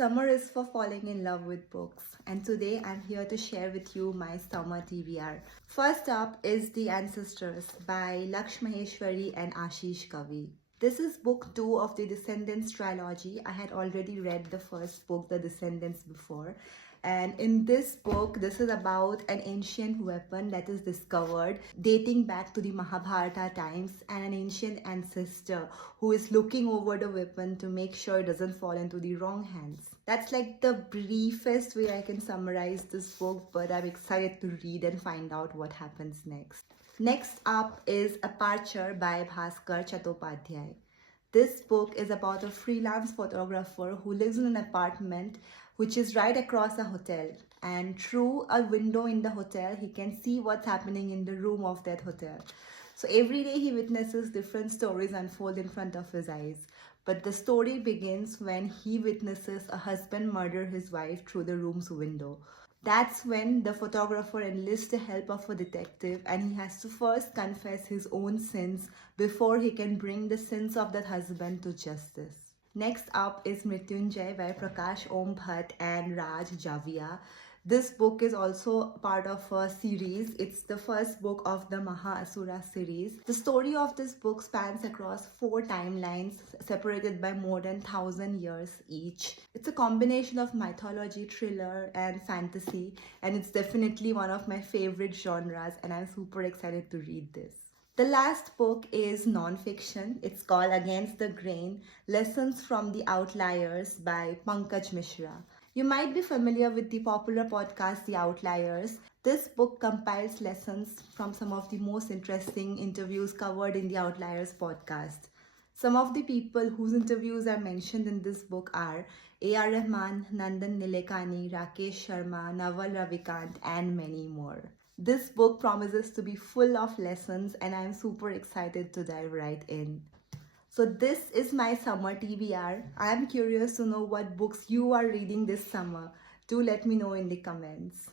Summer is for falling in love with books, and today I'm here to share with you my summer TBR. First up is The Ancestors by Laksh, Maheshwari, and Ashish Kavi. This is book 2 of the Descendants trilogy. I had already read the first book, The Descendants, before. And in this book, this is about an ancient weapon that is discovered dating back to the Mahabharata times, and an ancient ancestor who is looking over the weapon to make sure it doesn't fall into the wrong hands. That's like the briefest way I can summarize this book, but I'm excited to read and find out what happens next. Next up is Aperture by Bhaskar Chattopadhyay. This book is about a freelance photographer who lives in an apartment which is right across a hotel. And through a window in the hotel, he can see what's happening in the room of that hotel. So every day he witnesses different stories unfold in front of his eyes. But the story begins when he witnesses a husband murder his wife through the room's window. That's when the photographer enlists the help of a detective, and he has to first confess his own sins before he can bring the sins of that husband to justice. Next up is Mrityunjay by Parakh, Bhatt, and Raj Javia. This book is also part of a series. It's the first book of the Mahasura series. The story of this book spans across 4 timelines separated by more than 1,000 years each. It's a combination of mythology, thriller, and fantasy, and it's definitely one of my favorite genres, and I'm super excited to read this. The last book is non-fiction. It's called Against the Grain, Lessons from the Outliers by Pankaj Mishra. You might be familiar with the popular podcast The Outliers. This book compiles lessons from some of the most interesting interviews covered in the Outliers podcast. Some of the people whose interviews are mentioned in this book are A.R. Rahman, Nandan Nilekani, Rakesh Sharma, Naval Ravikant, and many more. This book promises to be full of lessons, and I'm super excited to dive right in. So this is my summer TBR. I'm curious to know what books you are reading this summer. Do let me know in the comments.